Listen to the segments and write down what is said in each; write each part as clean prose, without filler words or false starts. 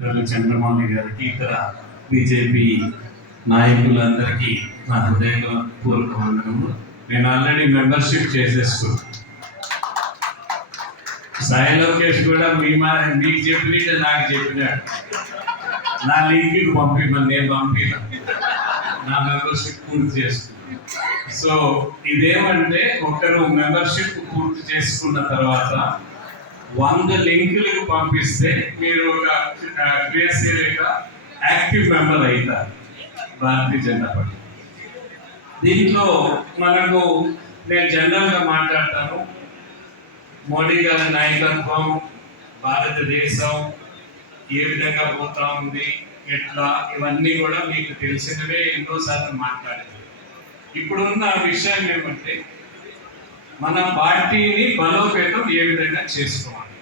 చంద్రమౌళి గారికి ఇతర బీజేపీ నాయకులందరికీ నా హృదయపూర్వక వందనములు. నేను ఆల్రెడీ మెంబర్షిప్ చేసేసుకున్నాను. సాయి లోకేష్ కూడా మీకు చెప్పినట్టు నాకు చెప్పినాడు. నా లింక్కి పంపిమని నేను పంపిన నా మెంబర్షిప్ పూర్తి చేసుకున్నాను. సో ఇదేమంటే ఒకరు మెంబర్షిప్ పూర్తి చేసుకున్న తర్వాత 100 లింకులకు పంపిస్తే మీరు ఒక క్రియాశీలక యాక్టివ్ మెంబర్ అవుతారు భారతీయ జనతా పార్టీ. దీంట్లో మనకు నేను జనరల్గా మాట్లాడతాను. మోడీ గారి నాయకత్వం, భారతదేశం ఏ విధంగా పోతా ఉంది, ఎట్లా, ఇవన్నీ కూడా మీకు తెలిసినవే, ఎన్నోసార్లు మాట్లాడారు. ఇప్పుడున్న విషయం ఏమంటే మన పార్టీని బలోపేతం ఏ విధంగా చేసుకోవాలి.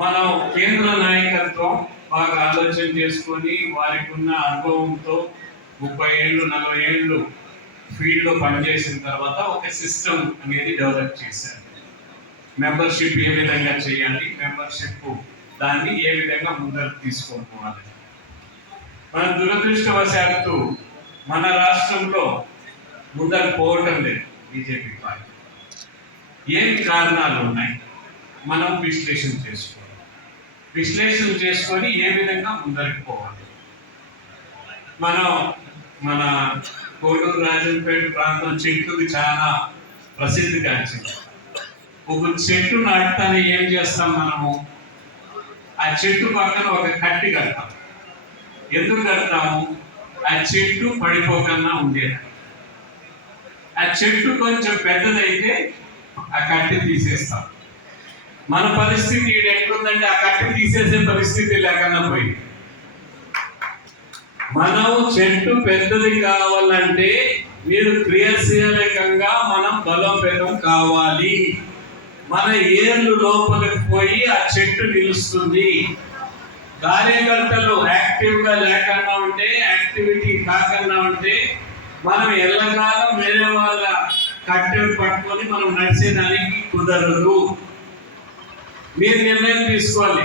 మనం కేంద్ర నాయకత్వం బాగా ఆలోచన చేసుకొని వారికి ఉన్న అనుభవంతో 30 ఏళ్ళు 40 ఏళ్ళు ఫీల్డ్లో పనిచేసిన తర్వాత ఒక సిస్టమ్ అనేది డెవలప్ చేశారు. మెంబర్షిప్ ఏ విధంగా చేయాలి, మెంబర్షిప్ దాన్ని ఏ విధంగా ముందరకు తీసుకోవాలి. మన దురదృష్టవశాత్తు మన రాష్ట్రంలో ముందరకు పోవటం లేదు బీజేపీ పార్టీ. ఏమి కారణాలు ఉన్నాయి మనం విశ్లేషణ చేసుకొని ఏ విధంగా ముందరికి పోవాలి. మన కోడూరు రాజంపేట ప్రాంతం చెట్టుకి చాలా ప్రసిద్ధి కాంచింది. ఒక చెట్టు నాటుతానే ఏం చేస్తాం మనము, ఆ చెట్టు పక్కన ఒక కట్టి కడతాం. ఎందుకు కడతాము? ఆ చెట్టు పడిపోకన్నా ఉండేది. ఆ చెట్టు కొంచెం పెద్దదైతే ఆ కట్టి తీసేస్తాం. మన పరిస్థితి ఎట్లుందంటే ఆ కట్టి తీసేసే పరిస్థితి లేకుండా పోయింది. మనం చెట్టు పెద్దది కావాలంటే మీరు క్రియాశీలకంగా మనం బలోపేతం కావాలి. మన ఏళ్ళు లోపలికి పోయి ఆ చెట్టు నిలుస్తుంది. కార్యకర్తలు యాక్టివ్గా లేకుండా ఉంటే, యాక్టివిటీ కాకుండా ఉంటే మనం ఎల్లకాలం వేరే వాళ్ళ కట్టెలు పట్టుకొని మనం నడిచేదానికి కుదరదు. మీరు నిర్ణయం తీసుకోవాలి.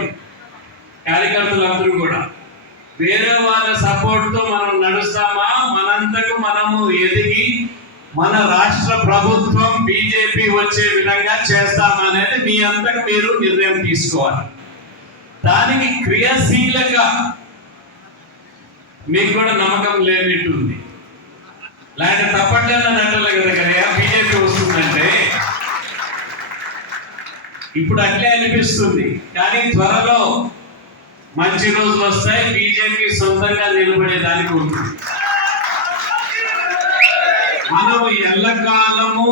కార్యకర్తలందరూ కూడా వేరే వాళ్ళ సపోర్ట్తో మనం నడుస్తామా, మనంతకు మనము ఎదిగి మన రాష్ట్ర ప్రభుత్వం బీజేపీ వచ్చే విధంగా చేస్తామా అనేది మీ అంతకు మీరు నిర్ణయం తీసుకోవాలి. దానికి క్రియాశీలక మీకు కూడా నమ్మకం లేనిట్టుంది. లేకపోతే తప్పట్లేదు నట్టలే కదా బీజేపీ వస్తుందంటే ఇప్పుడు అట్లే అనిపిస్తుంది. కానీ త్వరలో మంచి రోజులు వస్తాయి. బీజేపీ సొంతంగా నిలబడేదానికి ఉంటుంది. మనం ఎల్లకాలము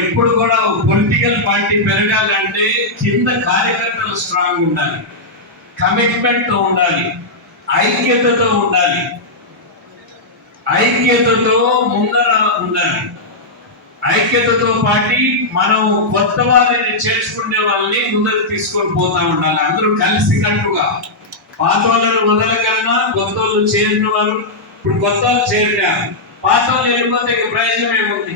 ఎప్పుడు కూడా పొలిటికల్ పార్టీ పెరగాలంటే కింద కార్యకర్తలు స్ట్రాంగ్ ఉండాలి, కమిట్మెంట్తో ఉండాలి, ఐక్యతతో ఉండాలి, ఐక్యతతో ముందర ఉండాలి. ఐక్యతతో పాటు మనం కొత్త వాళ్ళని చేర్చుకునే వాళ్ళని ముందరకు తీసుకొని పోతా ఉండాలి. అందరూ కలిసి కట్టుగా పాత వాళ్ళని వదలకన్నా కొత్త వాళ్ళు చేరిన వాళ్ళు, ఇప్పుడు కొత్త వాళ్ళు చేరినారు, పాత వాళ్ళు వెళ్ళిపోతే ప్రయోజనం ఏముంది?